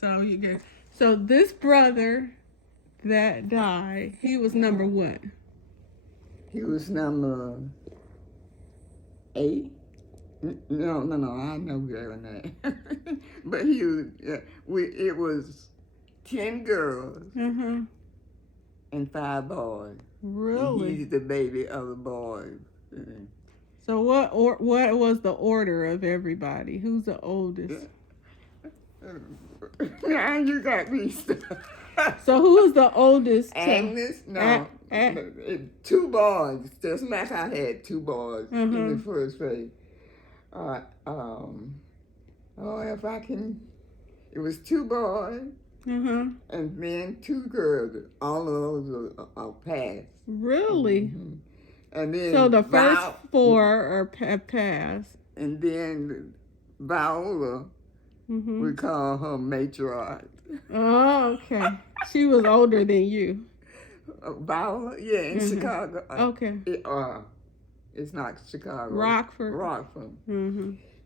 So you get so this brother that died, he was number what? He was number 8. No, I know better than that. But he was, it was 10 girls Uh-huh. and 5 boys. And Really? he's the baby of the boys. So what was the order of everybody? Who's the oldest? Now you got me stuck. So who's the oldest? Agnes? No. 2 boys. Just like I had 2 boys in the first place. If I can, it was 2 boys and then 2 girls. All of those are passed. Really? And then So the first 4 have passed. And then Viola, we call her matriarch. Oh, okay. She was older than you. Viola, yeah, in Chicago. Okay. It's not Chicago. Rockford.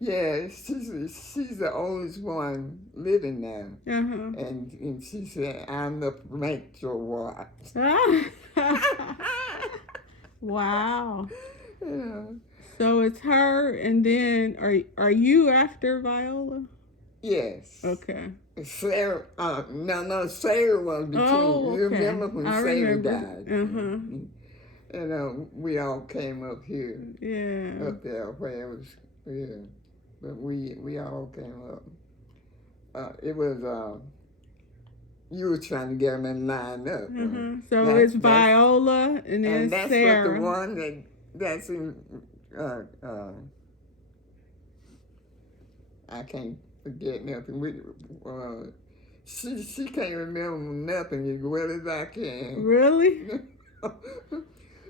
Yeah, she's the oldest one living now. And she said, I'm the matriarch. Wow. Yeah. So it's her, and then are you after Viola? Yes. Okay. Sarah, no, Sarah was between. Oh, okay. You remember when Sarah died? And we all came up here. Yeah. Up there where it was, yeah. But we all came up. It was, you were trying to get them in line up. So it's Viola and then and that's Sarah. What the one that's in, I can't forget nothing. She can't remember nothing as well as I can. Really?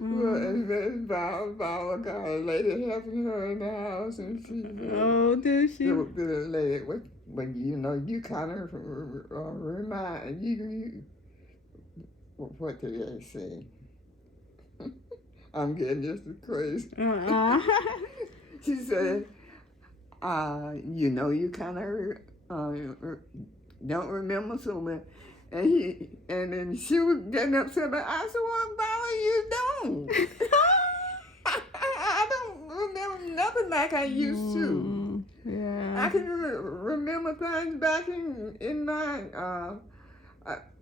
Well, and then Viola got a lady helping her in the house, and she. Oh, did she? The lady, but you kind of remind you. What did they say? I'm getting just as crazy. She said, you kind of don't remember so much. And then she was getting upset, but I said, well, Viola, you don't. I don't remember nothing like I used to. Yeah. I can remember things back in my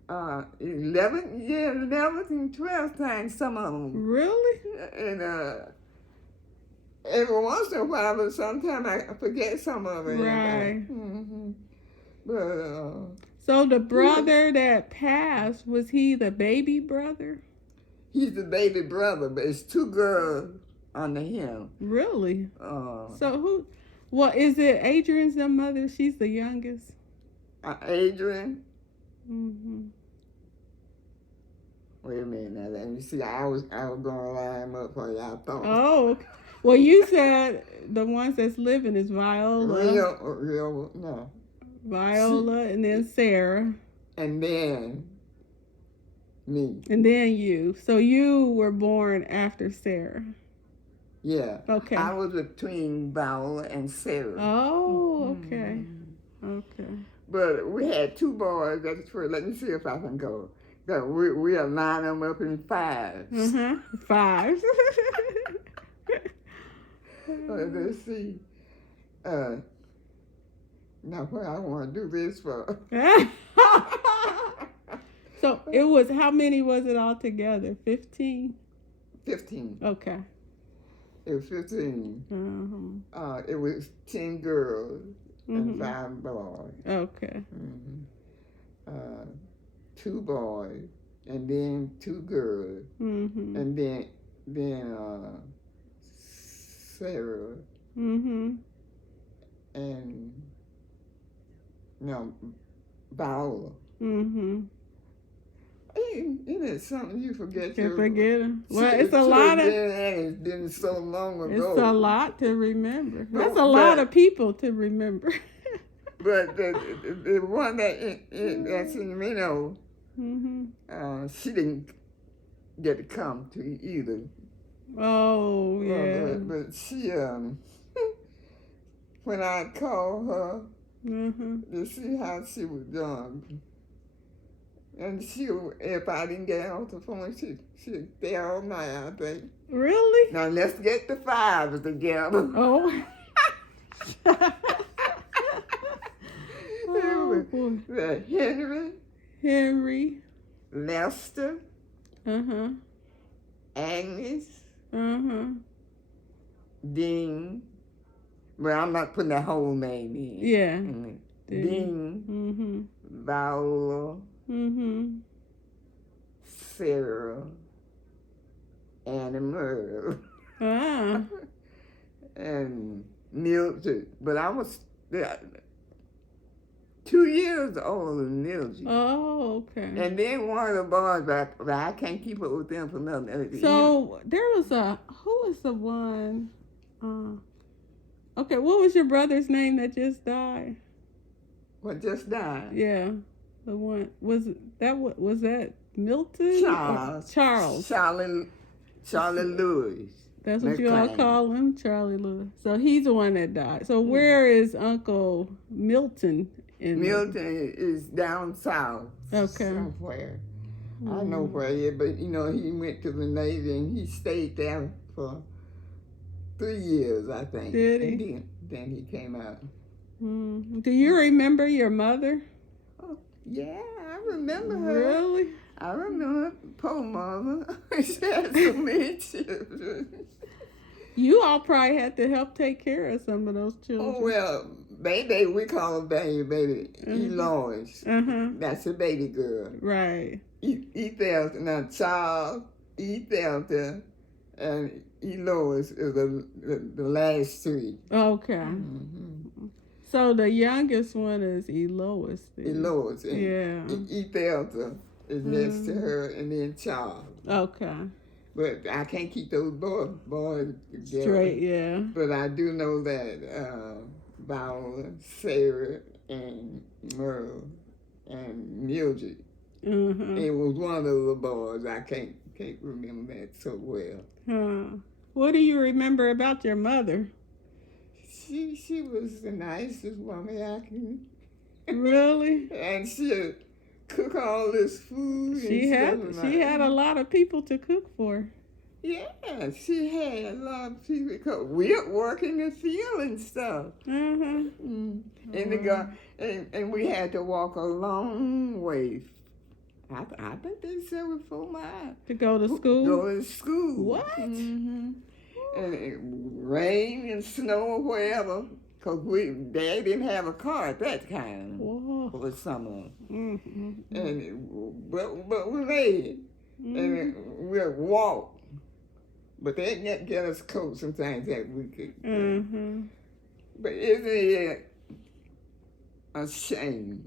11th and 12th time, some of them. Really? And every once in a while, but sometimes I forget some of it. Right. But so the brother that passed, was he the baby brother? He's the baby brother, but it's 2 girls under him. Really? So who? Well, is it Adrian's the mother? She's the youngest. Adrian. Wait a minute now. Let me see. I was gonna line them up for you. I thought. Oh, well, you said the ones that's living is Viola. No. Viola, and then Sarah. And then me. And then you. So you were born after Sarah. Yeah. Okay. I was between Viola and Sarah. Oh, okay. Okay. But we had 2 boys. That's for. Let me see if I can go. We'll line them up in 5s. 5. Let's see. Now, what I want to do this for. So it was, how many was it all together? 15? 15. Okay. It was 15. It was 10 girls and 5 boys. Okay. 2 boys and then 2 girls. And then Sarah. And Viola. Isn't it something you forget? Can't forget them. Well, it's a lot of. It's been so long ago. It's a lot to remember. That's a lot of people to remember. But the one that's in Reno, she didn't get to come to either. Oh, yeah. But she, when I called her, to see how she was doing. And if I didn't get off the phone, she'd stay all night, I think. Really? Now let's get the fives together. Oh. Oh boy. Henry. Lester. Agnes. Dean. Well, I'm not putting that whole name in. Yeah. Dean. Viola. Sarah. Annie Merle. And Mildred. But I was 2 years older than Mildred. Oh, okay. And then one of the boys, but I can't keep up with them for nothing. So there was who was the one? Okay, what was your brother's name that just died? What just died? Yeah, the one was that Milton? Charles. Charlie Lewis. That's what you all call him, Charlie Lewis. So he's the one that died. So where is Uncle Milton? Milton is down south. Okay. Somewhere. I don't know where he is, but he went to the Navy and he stayed there for 3 years, I think. Did he? And then he came out. Do you remember your mother? Oh, yeah, I remember her. Really? I remember poor mama. She had so many children. You all probably had to help take care of some of those children. Oh, well, baby, we call her baby. Eloise. That's a baby girl. Right. Ethelta, now Charles, Ethelta, and Eloise is the last three. Okay. So the youngest one is Eloise. Eloise. Yeah. Ethelta is next to her, and then Charles. Okay. But I can't keep those boys together. Straight, yeah. But I do know that Viola, Sarah, and Merle, and Mildred. It was one of the little boys. I can't remember that so well. What do you remember about your mother? She was the nicest woman I can. Really? And she'd cook all this food. She had a lot of people to cook for. Yeah, she had a lot of people to cook. We'd work in the field and stuff. In the garden, and we had to walk a long way. I think they said it was 4 miles. To go to school? Go to school. What? And it rain and snow or wherever, because Dad didn't have a car at that time. Whoa. For the summer. But we made it. And we'd walk. But they didn't get us coats and things that we could. But isn't it a shame?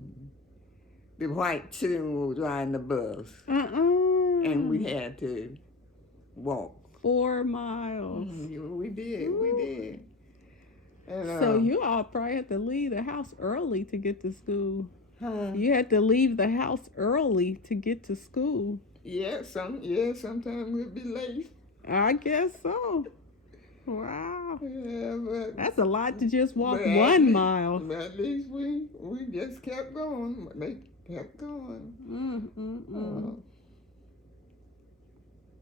The white children were driving the bus. And we had to walk. 4 miles. We did. And, so you all probably had to leave the house early to get to school. You had to leave the house early to get to school. Yeah, sometimes we'd be late. I guess so. Wow. Yeah, but that's a lot to just walk 1 mile. But at least we just kept going. They kept going.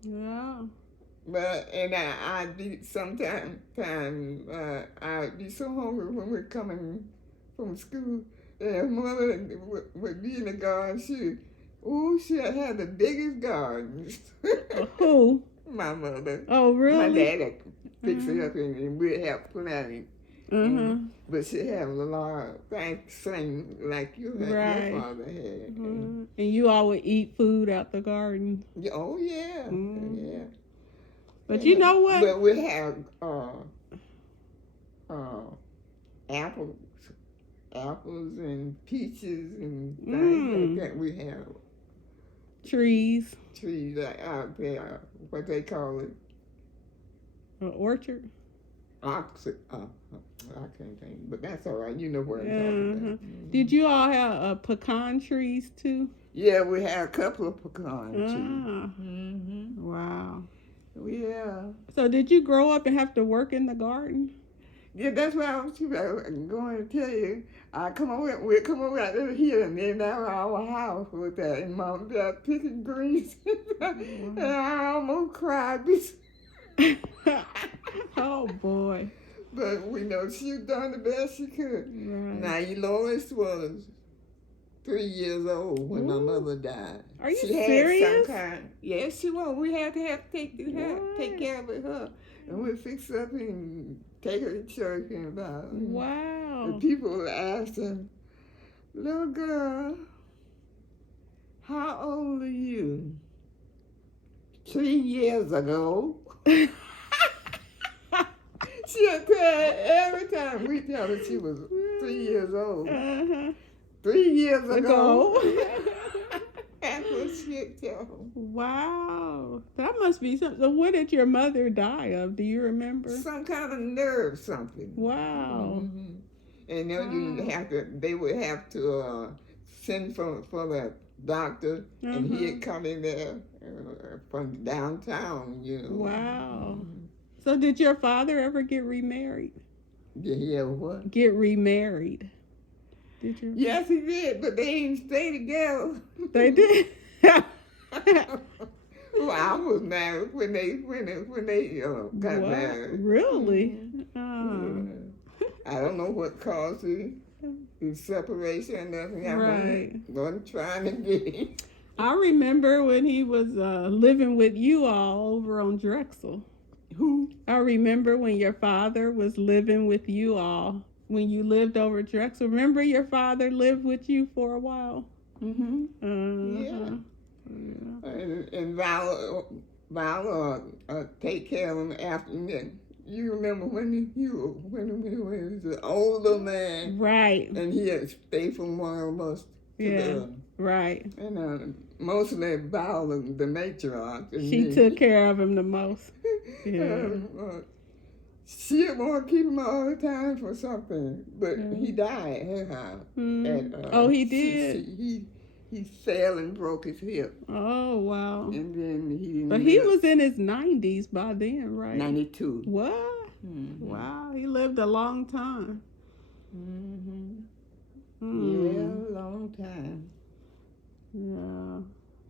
Yeah. But I'd be sometimes I'd be so hungry when we're coming from school. And mother would be in the garden. She had the biggest garden. Who? My mother. Oh, really? My dad would fix it up and we'd help plant it. But she had a lot of things like you had, your father had. And you all would eat food out the garden. Oh, yeah. Yeah. But you know what? But we have apples and peaches and things like that. We have trees out there. What they call it? An orchard. I can't think, but that's all right. You know where I'm talking about. Did you all have pecan trees too? Yeah, we had a couple of pecan trees. Wow. Yeah. So did you grow up and have to work in the garden? Yeah, that's why I was going to tell you. We'll come over out there here, and then our house was there, and Mom there picking greens. And I almost cried. Oh boy. But we know she done the best she could. Right. Now, Lois was 3 years old when my mother died. Are you she serious? Had some kind. Yes, she was. We had to take care of her, and we fix up and take her to church and about. Wow. The people asked her, "Little girl, how old are you?" 3 years ago. She'll tell every time we tell her she was 3 years old. 3 years ago. That's what she'll tell them. Wow. That must be something. So what did your mother die of? Do you remember? Some kind of nerve something. Wow. Mm-hmm. And then they would have to send for the doctor, and he'd come in there from downtown, Wow. So did your father ever get remarried? Did he ever what? Get remarried. Did you? Yes, he did, but they didn't stay together. They did? Well, I was married when they got married. Really? I don't know what caused the separation and nothing. I wasn't trying to get him. I remember when he was living with you all over on Drexel. Who? I remember when your father was living with you all, when you lived over Drexel. Remember your father lived with you for a while? Yeah. And Val take care of him after that. You remember when he was an older man, right? And he had to stay from one of us. Right. And mostly Val, the matriarch. She took care of him the most. Yeah. She didn't want to keep him all the time for something, but he died at her house. He did? He fell and broke his hip. Oh, wow. And then he didn't. But he was in his 90s by then, right? 92. What? Wow, he lived a long time. Yeah, a long time. Yeah.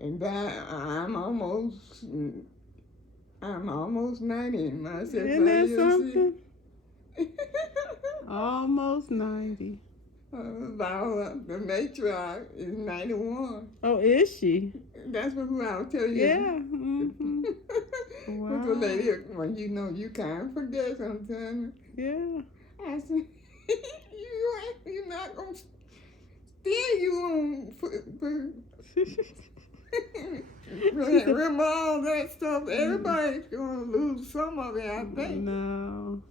And I'm almost 90 myself. Isn't that something? Almost 90. The matriarch is 91. Oh, is she? That's who I'll tell you. Yeah. Wow. With the lady, well, you can't forget sometimes. Yeah. I said, you're not going to steal you on remember all that stuff. Everybody's going to lose some of it, I think. No.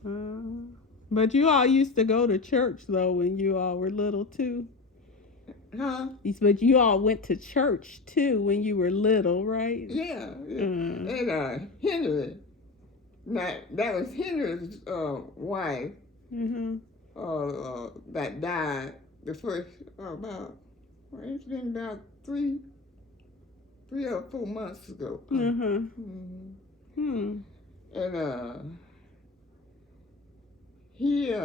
But you all used to go to church, though, when you all were little, too. Huh? But you all went to church, too, when you were little, right? Yeah. And Henry, that was Henry's wife that died the first, it's been about 3 or 4 months ago. And he, I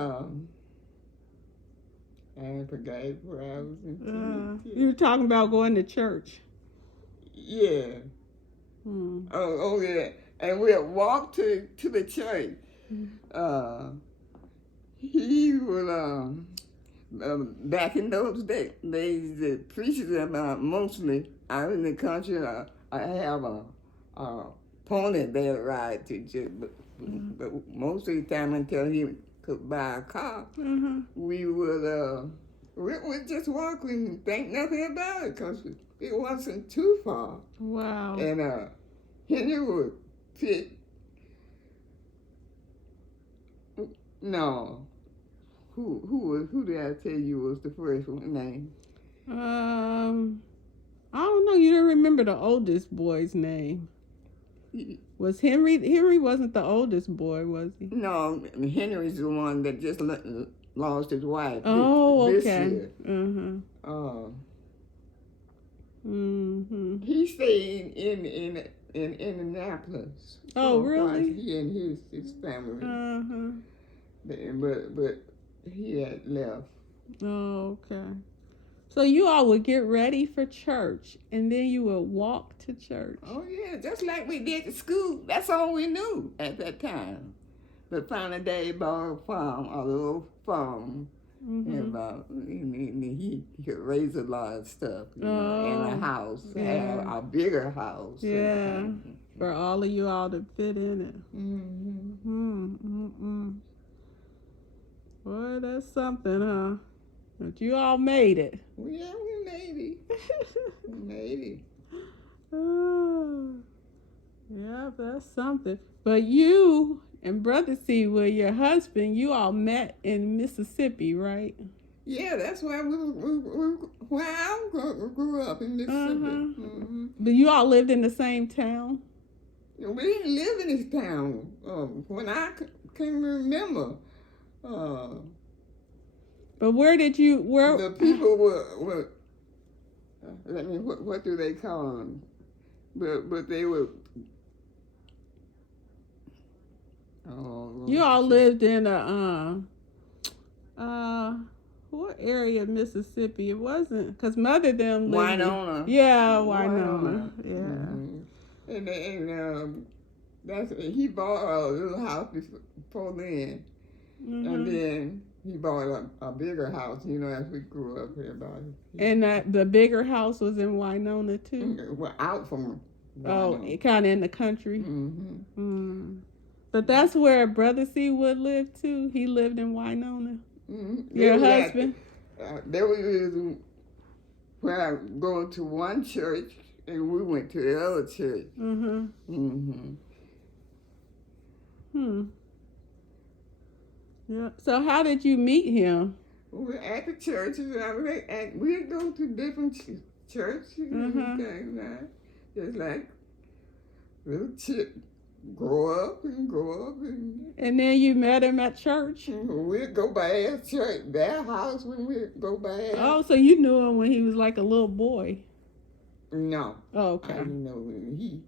forgot where I was in. You were talking about going to church. Yeah. Oh, yeah. And we'll walk to the church. He would, back in those days, the preachers mostly out in the country, I have a pony they ride to church, but most of the time until he could buy a car, we would just walk and think nothing about it because it wasn't too far. Wow. And Henry would pick. No. Who did I tell you was the first one name? I don't know. You don't remember the oldest boy's name. Was Henry? Henry wasn't the oldest boy, was he? No, Henry's the one that just lost his wife. Oh, this okay. year. He stayed in Indianapolis. Oh, really? He and his family. but he had left. Oh, okay. So you all would get ready for church, and then you would walk to church. Oh yeah, just like we did at school. That's all we knew at that time. But finally, Dad bought a little farm, and he could raise a lot of stuff, and a house, a bigger house. Yeah, for all of you all to fit in it. Boy, that's something, huh? But you all made it. Well, yeah, we made it. We made it. Oh, yeah, that's something. But you and Brother Seawood, your husband, you all met in Mississippi, right? Yeah, that's where I grew up in Mississippi. But you all lived in the same town? We didn't live in this town when I can remember. But where did you, the people were what do they call them? But they were. You all lived in what area of Mississippi? It wasn't, because Mother them lived Winona. Yeah, Winona. Yeah. And that's he bought a little house before then, and then he bought a bigger house. As we grew up here about it. And the bigger house was in Winona too. Well, out from. Winona. Kind of in the country. But that's where Brother Seawood lived too. He lived in Winona. Your husband? They were where I go to one church, and we went to the other church. Yeah. So how did you meet him? We were at the churches, and we'd go to different churches and things, just like little chip. Grow up. And then you met him at church? We'd go by their house when we'd go by. Oh, so you knew him when he was like a little boy? No. Oh, okay. I didn't know when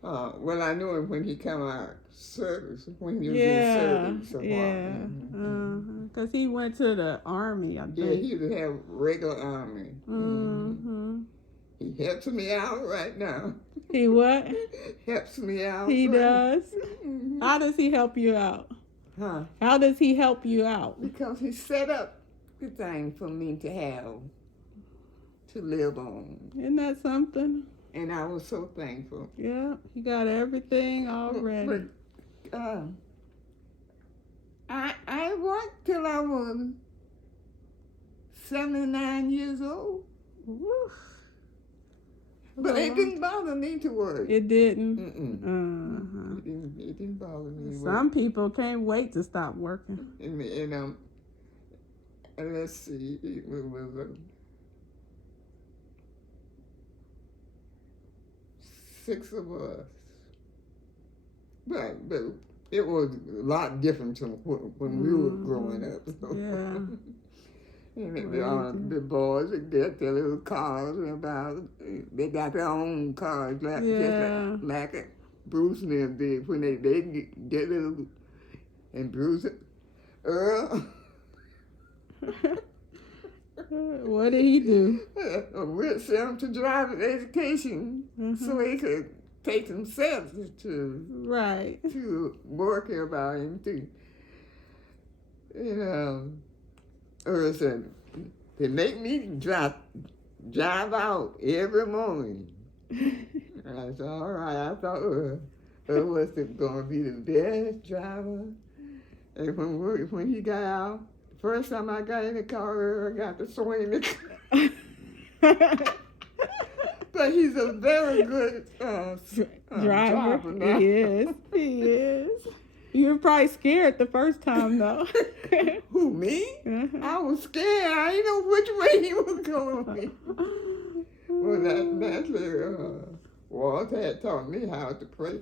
well, I knew him when he came out of service, when he was in service. Because he went to the army, I think. Yeah, he would have regular army. He helps me out right now. He what? Helps me out. He does? How does he help you out? Huh? How does he help you out? Because he set up the thing for me to have, to live on. Isn't that something? And I was so thankful. Yeah, he got everything already. But I worked till I was 79 years old. Woo. But it didn't bother me to work. It didn't? It didn't bother me to work. Some people can't wait to stop working. And let's see, it was 6 of us. But it was a lot different from when we were growing up. So. Yeah. And the boys would get their little cars they got their own cars, just like Bruce and them did when they get little, and Bruce, Earl. What did he do? We'd send him to driver's education so he could take himself to work about him too. Earl said, they make me drive out every morning. And I said, all right. I thought Earl was going to be the best driver. And when he got out, first time I got in the car, Earl got to swing the car. But he's a very good driver now. He is. You were probably scared the first time, though. Who, me? I was scared. I didn't know which way he was going. Well, Walter had taught me how to pray.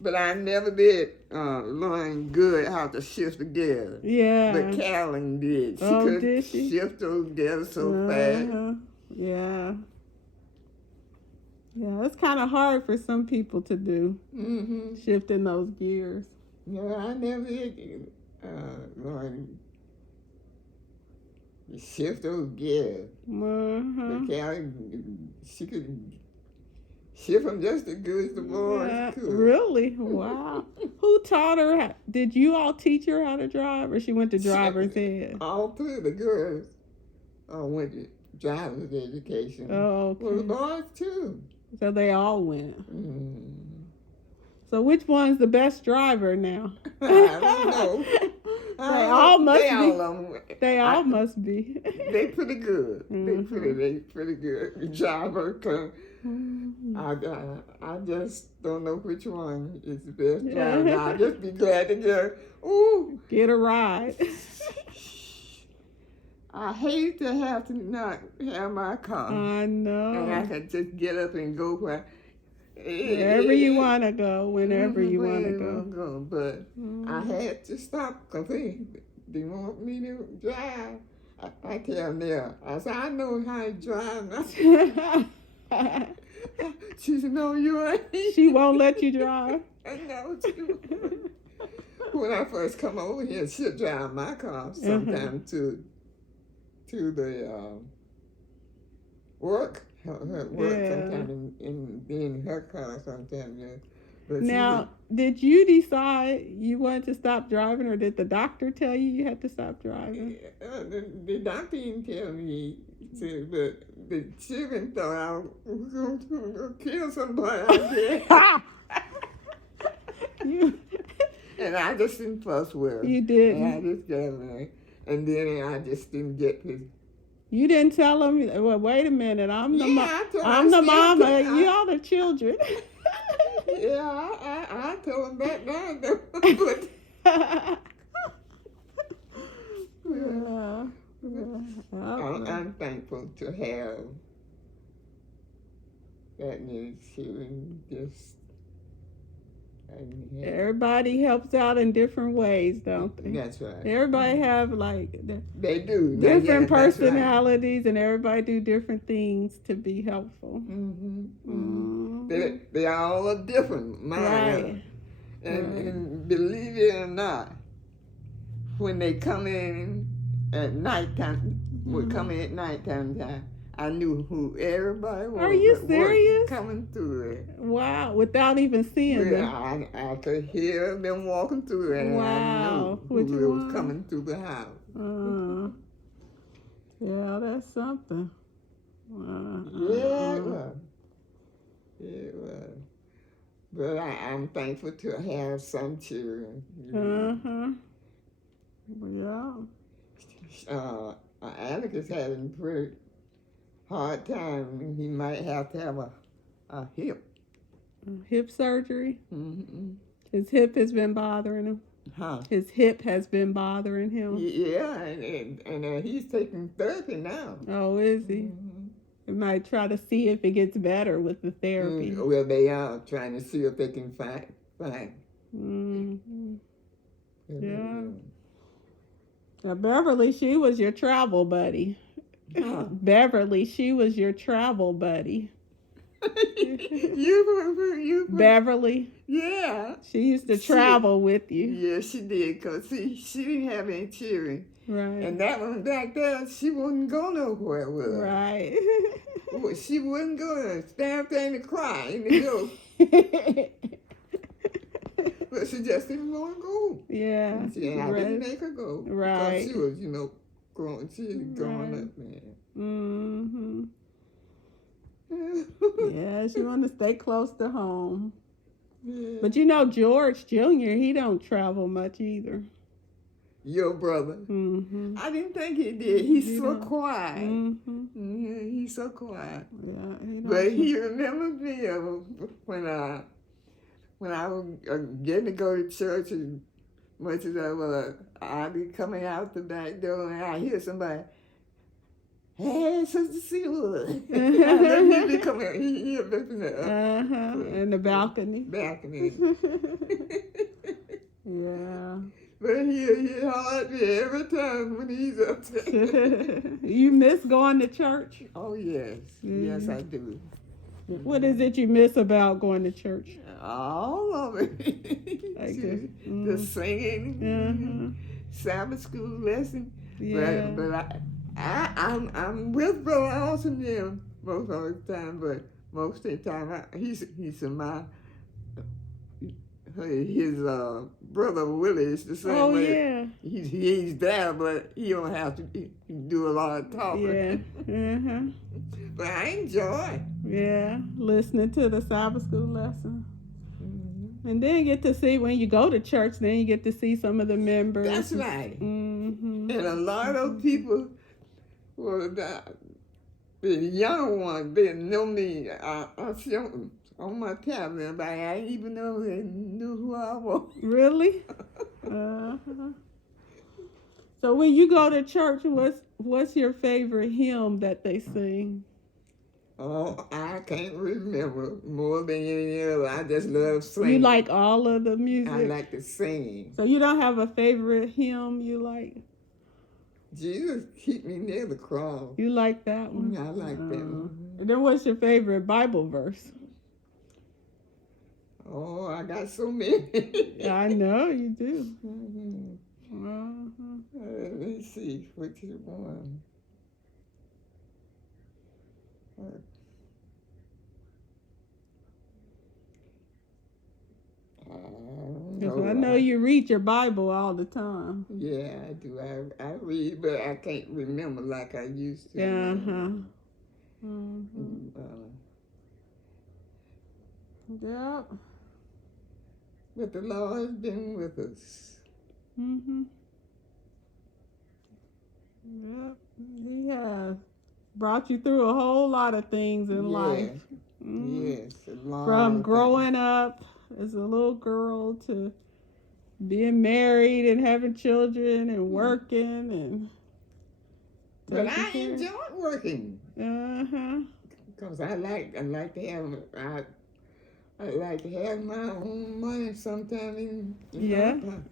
But I never did learn good how to shift the gears. Yeah. But Carolyn did. Did she? Shift those gears so fast. Yeah. Yeah, it's kind of hard for some people to do, shifting those gears. No, I never did. Going to shift those gears. Uh-huh. She could shift them just as good as the boys could. Really? Wow. Who taught her? Did you all teach her how to drive, or she went to driver's ed? All three of the girls went to driver's education. Oh, okay. Well, the boys too. So they all went. Mm. So which one's the best driver now? I don't know. They all must they be. All of them. They all must be. They pretty good. Mm-hmm. They pretty good driver. Cause I just don't know which one is the best driver. I'll just be glad to get a ride. I hate to have to not have my car. I know. And I can just get up and go wherever you want to go, whenever you want to go. But I had to stop because they want me to drive. I tell them, I said, I know how to drive. She said, no, you ain't. She won't let you drive? I know she won't. When I first come over here, she'll drive my car sometimes to the work. Her work sometimes in her car sometimes. But now, did you decide you wanted to stop driving, or did the doctor tell you had to stop driving? The doctor didn't tell me to, but the children thought I was going to kill somebody out there. And I just didn't fuss with her. You didn't? And I just got her. And then I just didn't get this. You didn't tell them, well, wait a minute, I'm the mama, y'all the children. Yeah, I tell them that now. But I'm thankful to have that many children. Everybody helps out in different ways, don't they? That's right. Everybody have they do different personalities, right. And everybody do different things to be helpful. They all are different, right. And believe it or not, when they come in at nighttime, I knew who everybody was. Are you serious? Coming through it. Wow, without even seeing them. I could hear them walking through it. Wow. And I knew who was coming through the house. Yeah, that's something. Yeah, it was. It was. But I'm thankful to have some children. Yeah. Alec is having a pretty hard time. He might have to have a hip surgery. Mm-hmm. His hip has been bothering him. Huh? His hip has been bothering him. Yeah, and he's taking therapy now. Oh, is he? Mm-hmm. They might try to see if it gets better with the therapy. Well, they are trying to see if they can find. Yeah. Now, Beverly, she was your travel buddy. Huh? Beverly, she was your travel buddy. you Beverly? Yeah. She used to travel with you. Yeah, she did, because she didn't have any children. Right. And that one back there, she wouldn't go nowhere with her. Right. She wouldn't go there, stand there and cry and go. But she just didn't want to go. Yeah. I didn't make her go. Right. Because she was, growing. She was growing up, man. Yeah, she wanted to stay close to home. Yeah. But George Jr., he don't travel much either. Your brother? Mm-hmm. I didn't think he did. He's so quiet. Mm-hmm. Yeah, he's so quiet. Yeah, but he remembers me when I was getting to go to church, as much as I was, I'd be coming out the back door and I hear somebody, "Hey, Sister Seawood." He'd be coming, he'd be in the balcony. Yeah. But he holler me every time when he's up there. You miss going to church? Oh, yes. Yes, I do. What is it you miss about going to church? All of it. The singing, Sabbath school lesson. Yeah. But I'm with Brother Austin there most of the time, but most of the time he's in my his brother Willie is the same Oh way. yeah. He's there, but he don't have to do a lot of talking. Yeah. But I enjoy. Yeah, listening to the Sabbath school lesson. And then get to see, when you go to church, then you get to see some of the members. That's right. Mm-hmm. And a lot of people, well, the young ones, they know me. I see on my tablet, but I didn't even know they knew who I was. Really? So when you go to church, what's your favorite hymn that they sing? Oh, I can't remember more than any other. I just love singing. You like all of the music? I like to sing. So you don't have a favorite hymn you like? Jesus, keep me near the cross. You like that one? I like that one. And then what's your favorite Bible verse? Oh, I got so many. I know you do. Let me see, which one? I know you read your Bible all the time. Yeah, I do. I read, but I can't remember like I used to. Yeah. But the Lord has been with us. Yep, He has brought you through a whole lot of things in life. Yes, from growing up as a little girl to being married and having children and working and. But I enjoy working. Because I like to have my own money sometime.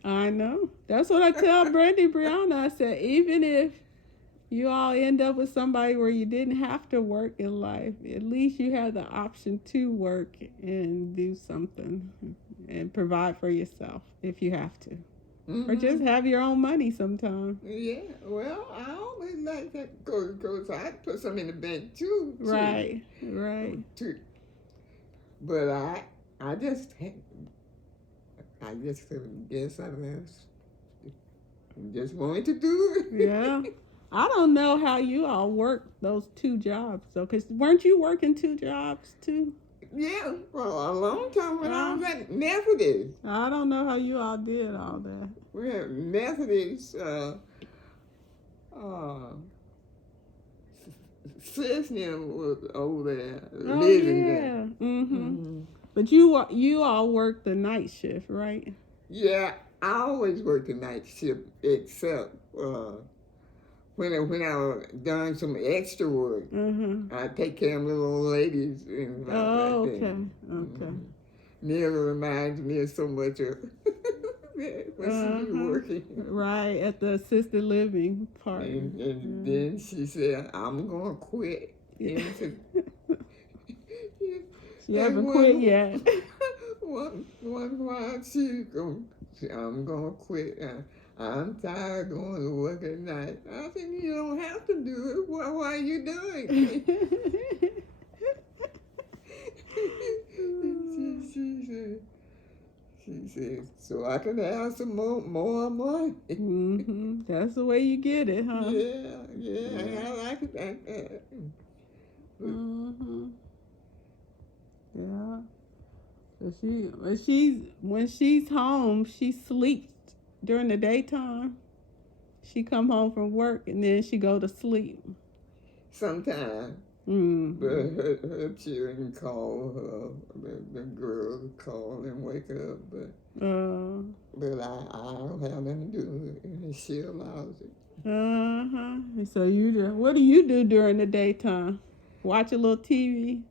I know. That's what I tell Brandy Brianna. I said, even if you all end up with somebody where you didn't have to work in life, at least you have the option to work and do something and provide for yourself if you have to. Or just have your own money sometime. Yeah, well, I always like that because I put some in the bank too. Right. But I just guess I just wanted to do it. Yeah. I don't know how you all work those two jobs, though, because weren't you working two jobs too? Yeah, well, a long time when I was at Methodist. I don't know how you all did all that. We had Methodist, Cisne was over there living there. But you all worked the night shift, right? Yeah, I always worked the night shift except when I was doing some extra work. I take care of little old ladies and okay. Neil reminds me of so much of when she was working. Right, at the assisted living part. And then she said, I'm going to quit. She haven't quit yet. One while I'm going to quit. I'm tired of going to work at night. I said, you don't have to do it. Why are you doing it? She said, so I can have some more money. That's the way you get it, huh? Yeah, I like it like that. Yeah. So when she's home, she sleeps during the daytime. She come home from work and then she go to sleep. Sometimes. But her children call her, the girls call and wake her up, but I don't have nothing to do with it, and she allows it. So what do you do during the daytime? Watch a little TV?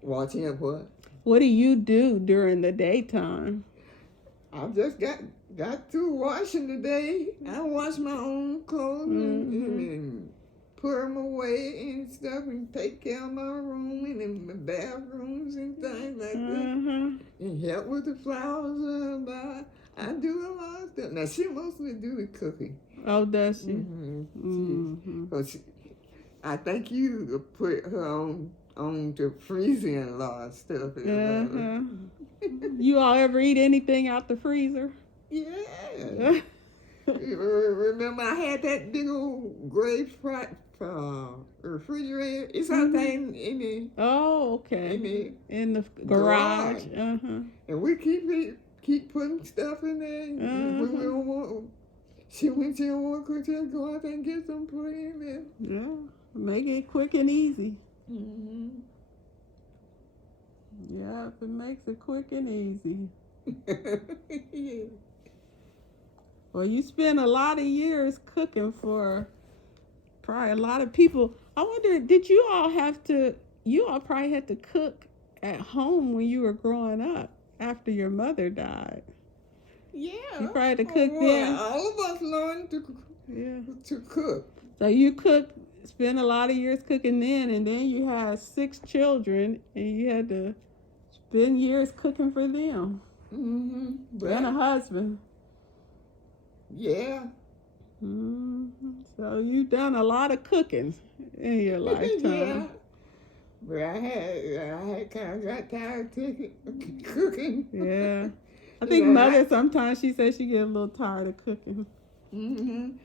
Watching it what? What do you do during the daytime? I just got through washing today. I wash my own clothes and put them away and stuff and take care of my room and in my bathrooms and things like that. And help with the flowers. I do a lot of stuff. Now, she mostly do the cooking. Oh, does she? Cause I think you put her on to freezing a lot of stuff. You all ever eat anything out the freezer? Yeah. Remember, I had that big old gray refrigerator. It's something in the in the garage. And we keep putting stuff in there. When we don't want, when she don't want to cook, she'll go out there and get some put in there. Yeah, make it quick and easy. Yeah, it makes it quick and easy. Well, you spend a lot of years cooking for probably a lot of people. I wonder, did you all probably had to cook at home when you were growing up after your mother died? Yeah. You probably had to cook then? All of us learned to cook. So you spent a lot of years cooking then, and then you had 6 children, and you had to spend years cooking for them. And a husband. Yeah. So you've done a lot of cooking in your lifetime. Yeah. But I had kind of got tired of cooking. Yeah. I think Mother sometimes she says she gets a little tired of cooking. And